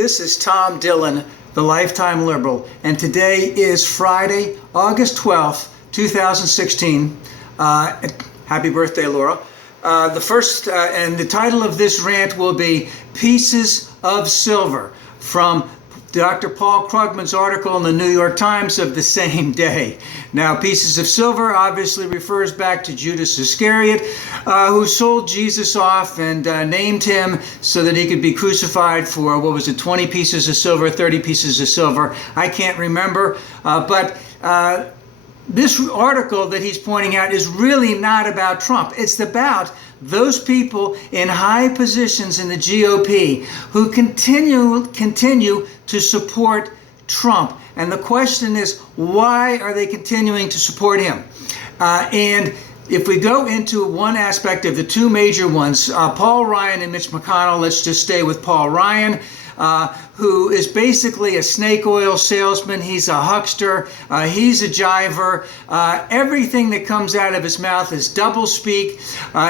This is Tom Dillon, the Lifetime Liberal, and today is Friday, August 12th, 2016. Happy birthday, Laura. And the title of this rant will be Pieces of Silver, from Dr. Paul Krugman's article in the New York Times of the same day. Now, Pieces of Silver obviously refers back to Judas Iscariot, who sold Jesus off and named him so that he could be crucified for, 20 pieces of silver, 30 pieces of silver. I can't remember, but this article that he's pointing out is really not about Trump. It's about those people in high positions in the GOP who continue to support Trump. And the question is, why are they continuing to support him? And if we go into one aspect of the two major ones, Paul Ryan and Mitch McConnell, let's just stay with Paul Ryan, who is basically a snake oil salesman. He's a huckster. He's a jiver. Everything that comes out of his mouth is doublespeak.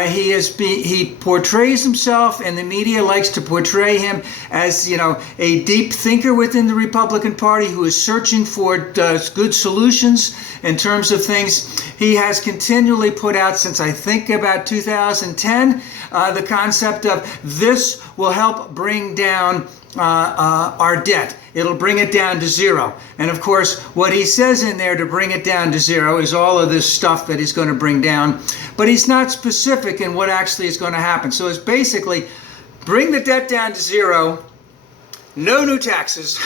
He portrays himself, and the media likes to portray him as, a deep thinker within the Republican Party who is searching for good solutions in terms of things. He has continually put out, since I think about 2010, the concept of this will help bring down our debt. It'll bring it down to zero. And of course, what he says in there to bring it down to zero is all of this stuff that he's going to bring down, but he's not specific in what actually is going to happen. So it's basically bring the debt down to zero, no new taxes,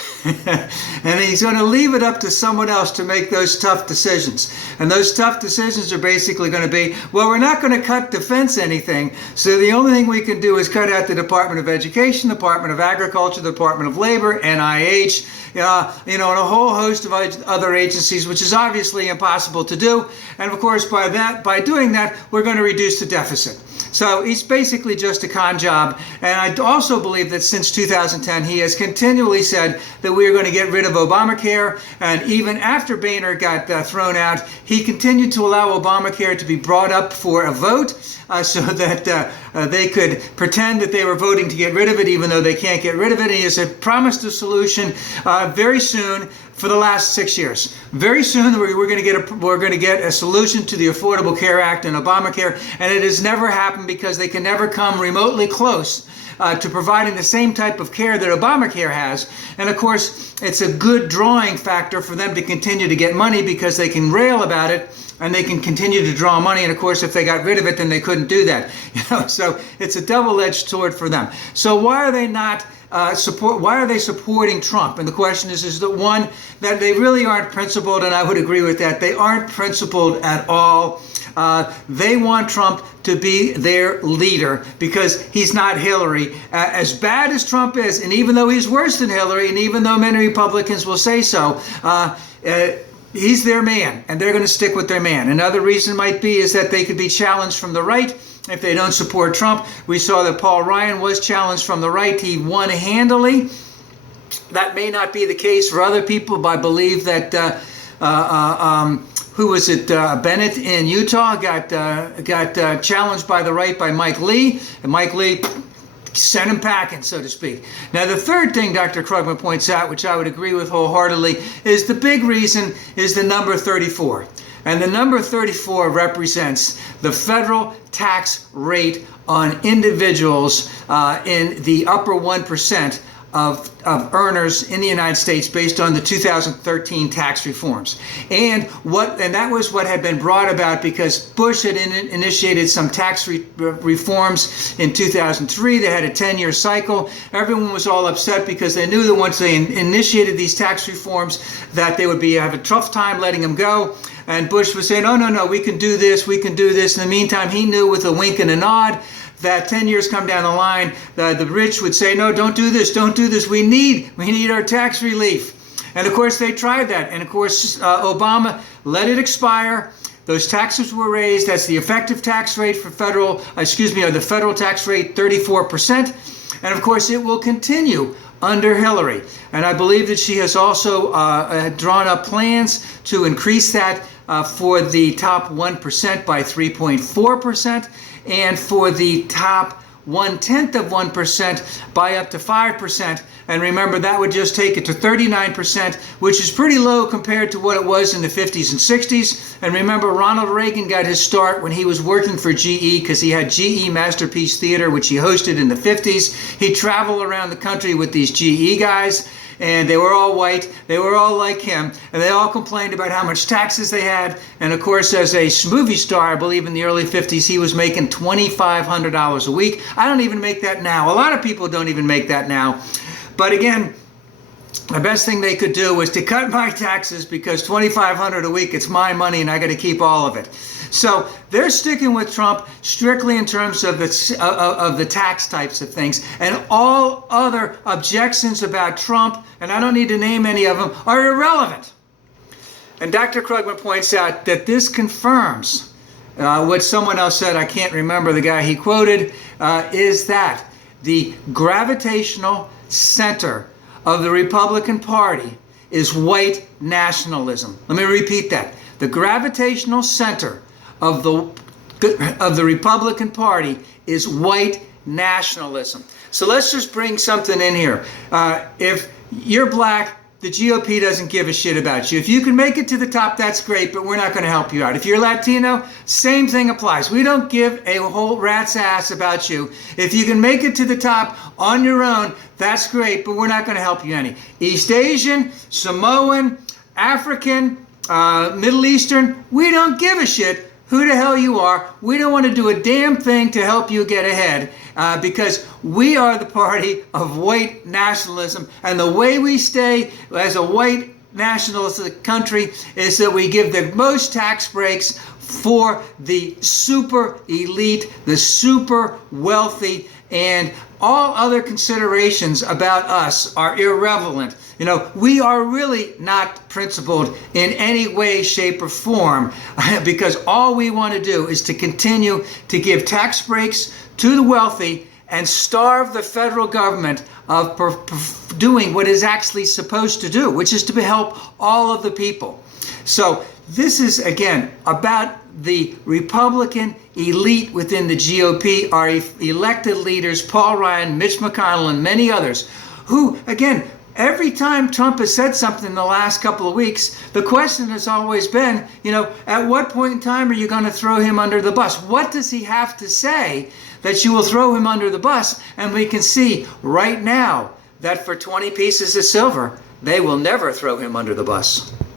and he's going to leave it up to someone else to make those tough decisions. And those tough decisions are basically going to be, well, we're not going to cut defense anything, so the only thing we can do is cut out the Department of Education, Department of Agriculture, Department of Labor, NIH, and a whole host of other agencies, which is obviously impossible to do. And of course, by doing that, we're going to reduce the deficit. So he's basically just a con job. And I also believe that since 2010, he has continually said that we are going to get rid of Obamacare. And even after Boehner got thrown out, he continued to allow Obamacare to be brought up for a vote so that they could pretend that they were voting to get rid of it, even though they can't get rid of it. And he has promised a solution very soon. For the last 6 years, very soon we're going to get a solution to the Affordable Care Act and Obamacare, and it has never happened because they can never come remotely close to providing the same type of care that Obamacare has. And of course, it's a good drawing factor for them to continue to get money because they can rail about it and they can continue to draw money. And of course, if they got rid of it, then they couldn't do that. So it's a double-edged sword for them. So why are they not why are they supporting Trump? And the question is that one, that they really aren't principled, and I would agree with that. They aren't principled at all. They want Trump to be their leader because he's not Hillary. As bad as Trump is, and even though he's worse than Hillary, and even though many Republicans will say so, he's their man, and they're going to stick with their man. Another reason might be is that they could be challenged from the right if they don't support Trump. We saw that Paul Ryan was challenged from the right. He won handily. That may not be the case for other people, but I believe that Bennett in Utah got challenged by the right by Mike Lee, and Mike Lee sent him packing, so to speak. Now, the third thing Dr. Krugman points out, which I would agree with wholeheartedly, is the big reason is the number 34. And the number 34 represents the federal tax rate on individuals in the upper 1% of earners in the United States based on the 2013 tax reforms. And that was what had been brought about because Bush had initiated some tax reforms in 2003. They had a 10-year cycle. Everyone was all upset because they knew that once they initiated these tax reforms that they would have a tough time letting them go. And Bush was saying, oh, no, we can do this, we can do this. In the meantime, he knew with a wink and a nod that 10 years come down the line, the rich would say, no, don't do this, don't do this. We need our tax relief. And of course, they tried that. And of course, Obama let it expire. Those taxes were raised. That's the effective tax rate for the federal tax rate, 34%. And of course, it will continue under Hillary. And I believe that she has also drawn up plans to increase that for the top 1% by 3.4%, and for the top 0.1% by up to 5%. And remember, that would just take it to 39%, which is pretty low compared to what it was in the 50s and 60s. And remember, Ronald Reagan got his start when he was working for GE, because he had GE Masterpiece Theater, which he hosted in the 50s. He traveled around the country with these GE guys, and they were all white, they were all like him, and they all complained about how much taxes they had. And of course, as a movie star, I believe in the early 50s, he was making $2,500 a week. I don't even make that now. A lot of people don't even make that now. But again, the best thing they could do was to cut my taxes, because $2,500 a week, it's my money and I got to keep all of it. So they're sticking with Trump strictly in terms of the tax types of things, and all other objections about Trump, and I don't need to name any of them, are irrelevant. And Dr. Krugman points out that this confirms what someone else said, I can't remember the guy he quoted, is that the gravitational center of the Republican Party is white nationalism. Let me repeat that. The gravitational center of the Republican Party is white nationalism. So let's just bring something in here. If you're black, the GOP doesn't give a shit about you. If you can make it to the top, that's great, but we're not going to help you out. If you're Latino, same thing applies. We don't give a whole rat's ass about you. If you can make it to the top on your own, that's great, but we're not going to help you any. East Asian, Samoan, African, Middle Eastern, we don't give a shit who the hell you are. We don't want to do a damn thing to help you get ahead, because we are the party of white nationalism. And the way we stay as a white nationalist country is that we give the most tax breaks for the super elite, the super wealthy, and all other considerations about us are irrelevant. You know, we are really not principled in any way, shape, or form, because all we want to do is to continue to give tax breaks to the wealthy and starve the federal government of doing what it's actually supposed to do, which is to help all of the people. So this is, again, about the Republican elite within the GOP, our elected leaders, Paul Ryan, Mitch McConnell, and many others, who, again, every time Trump has said something in the last couple of weeks, the question has always been, you know, at what point in time are you going to throw him under the bus? What does he have to say that you will throw him under the bus? And we can see right now that for 20 pieces of silver, they will never throw him under the bus.